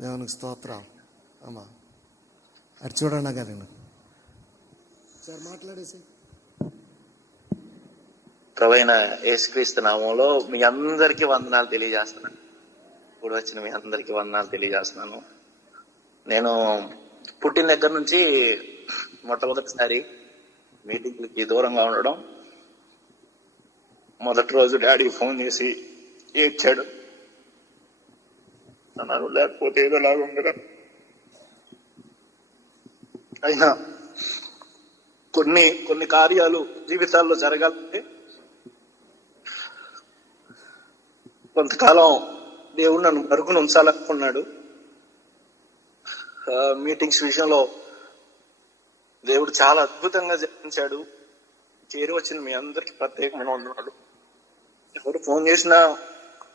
దేవునికి స్తోత్రం. అమ్మా అటు చూడండి గారు సార్ మాట్లాడేసి. ప్రభువైన యేసుక్రీస్తు నామంలో మీ అందరికీ వందనాలు తెలియజేస్తున్నాను. ఇప్పుడు వచ్చిన మీ అందరికీ వందనాలు తెలియజేస్తున్నాను. నేను పుట్టిన దగ్గర నుంచి మొట్టమొదటిసారి మీటింగ్లకి దూరంగా ఉండడం. మొదటి రోజు డాడీ ఫోన్ చేసి ఏడ్చాడు, అన్నారు లేకపోతే ఏదోలాగా ఉండగా. అయినా కొన్ని కార్యాలు జీవితాల్లో జరగాలంటే కొంతకాలం దేవుడు నన్ను మరుగున ఉంచాలనుకున్నాడు. మీటింగ్స్ విషయంలో దేవుడు చాలా అద్భుతంగా జరిగించాడు. చేరి వచ్చిన మీ అందరికి ప్రత్యేకమైన వందనాలు. ఎవరు ఫోన్ చేసినా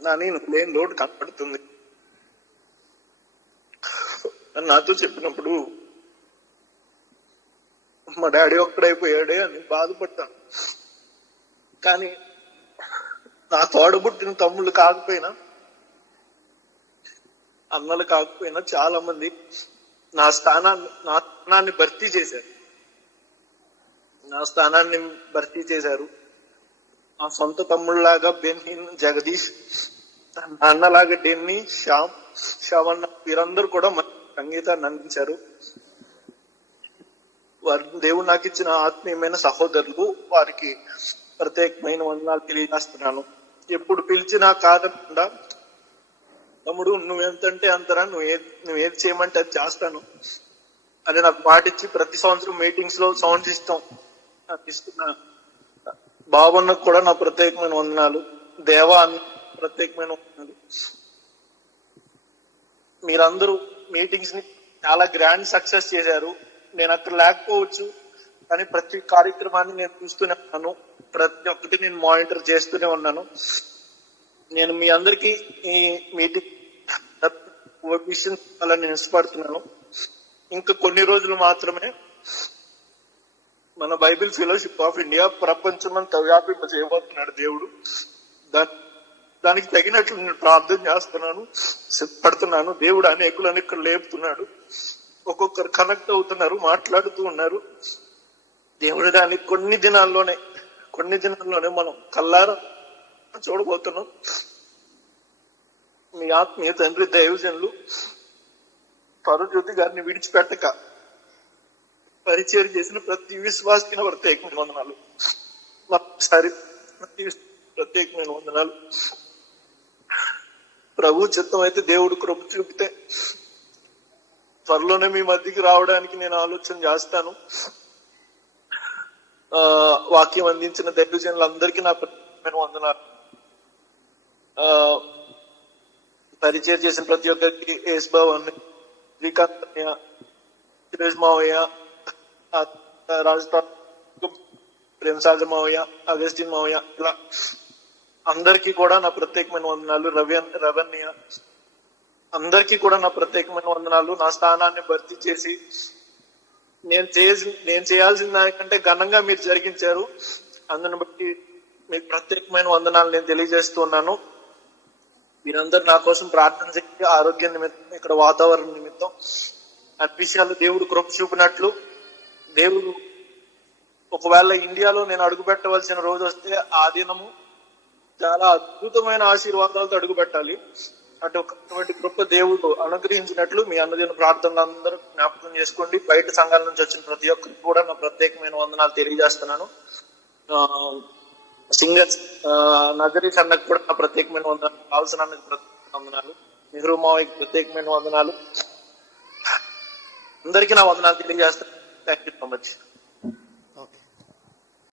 నువ్వు లేని లోటు కనపడుతుంది అని నాతో చెప్పినప్పుడు మా డాడీ ఒక్కడైపోయాడే అని బాధపడ్డాను. కానీ నా తోడబుట్టిన తమ్ముళ్ళు కాకపోయినా, అన్నలు కాకపోయినా చాలా మంది నా స్థానాన్ని భర్తీ చేశారు. నా సొంత తమ్ముళ్ళలాగా బెన్హిన్, జగదీష్, అన్నలాగా డెన్నీ, శ్రవణ్ వీరందరూ కూడా సంగీతాన్ని అందించారు. వారి దేవుడు నాకు ఇచ్చిన ఆత్మీయమైన సహోదరులు, వారికి ప్రత్యేకమైన వందనాలు తెలియజేస్తున్నాను. ఎప్పుడు పిలిచినా కాదకుండా, తమ్ముడు నువ్వెంతంటే అంతరా, నువ్వేది చేయమంటే అది చేస్తాను అని నాకు మాటిచ్చి ప్రతి సంవత్సరం మీటింగ్స్ లో సౌండ్ సిస్టమ్ ఇస్తున్న బాబన్నకు కూడా నా ప్రత్యేకమైన వందనాలు. దేవా అని ప్రత్యేకమైన వందనాలు. మీరందరూ మీటింగ్స్ ని చాలా గ్రాండ్ సక్సెస్ చేశారు. నేను అక్కడ లేకపోవచ్చు, కానీ ప్రతి కార్యక్రమాన్ని నేను చూస్తూనే ఉన్నాను. ప్రతి ఒక్కటి నేను మానిటర్ చేస్తూనే ఉన్నాను. నేను మీ అందరికీ ఈ మీటింగ్ విషయం చాలా నేను ఇష్టపడుతున్నాను. ఇంకా కొన్ని రోజులు మాత్రమే మన బైబిల్ ఫెలోషిప్ ఆఫ్ ఇండియా ప్రపంచమంతా వ్యాపింపజేయబోతున్నాడు దేవుడు. దానికి తగినట్లు నేను ప్రార్థన చేస్తున్నాను, సిద్ధపడుతున్నాను. దేవుడు అనేకులను ఇక్కడ లేపుతున్నాడు. ఒక్కొక్కరు కనెక్ట్ అవుతున్నారు, మాట్లాడుతూ ఉన్నారు. దేవుడు దానికి కొన్ని దినాల్లోనే మనం కల్లారా చూడబోతున్నాం. మీ ఆత్మీయ తండ్రి దైవజనులు పరజ్యోతి గారిని విడిచిపెట్టక పరిచయం చేసిన ప్రతి విశ్వాసమైన ప్రత్యేకమైన వందనాలు. మరొకసారి ప్రత్యేకమైన వందనాలు. ప్రభు చిత్తం అయితే, దేవుడు కృప చూపితే త్వరలోనే మీ మధ్యకి రావడానికి నేను ఆలోచన చేస్తాను. వాక్యం అందించిన దైవజనులందరికీ నా ప్రత్యేకమైన వందనాలు. పరిచయం చేసిన ప్రతి ఒక్కరికి, యేసు బాబు అన్న, శ్రీకాంత్ అన్నయ్య, సురేష్ మావయ్య, ప్రేమ్ సాగర్ మావయ్య, అగస్టిన్ మావయ్య, ఇలా అందరికీ కూడా నా ప్రత్యేకమైన వందనాలు. రవణ్య అందరికీ కూడా నా ప్రత్యేకమైన వందనాలు. నా స్థానాన్ని భర్తీ చేసి నేను చేయాల్సిన దానికంటే ఘనంగా మీరు జరిగించారు. అందుని బట్టి మీకు ప్రత్యేకమైన వందనాలు నేను తెలియజేస్తున్నాను. మీరందరూ నా కోసం ప్రార్థన చేసి, ఆరోగ్యం నిమిత్తం, ఇక్కడ వాతావరణం నిమిత్తం, అన్ని విషయాలు దేవుడు కృప చూపినట్లు, దేవుడు ఒకవేళ ఇండియాలో నేను అడుగు పెట్టవలసిన రోజు వస్తే ఆ దినము చాలా అద్భుతమైన ఆశీర్వాదాలతో అడుగు పెట్టాలి. అటువంటి కృప దేవుడు అనుగ్రహించినట్లు మీ అన్నదిన ప్రార్థనలు అందరూ జ్ఞాపకం చేసుకోండి. బయట సంఘాల నుంచి వచ్చిన ప్రతి ఒక్కరికి కూడా నా ప్రత్యేకమైన వందనాలు తెలియజేస్తున్నాను. సింగర్స్ నజరీస్ అన్నకు కూడా నా ప్రత్యేకమైన వందనాలు, కావాల్సిన అన్నకు ప్రత్యేకమైన వందనాలు, నెహ్రూ మావయ్యకి ప్రత్యేకమైన వందనాలు. అందరికీ నా వందనాలు తెలియజేస్తాను. Thank you so much.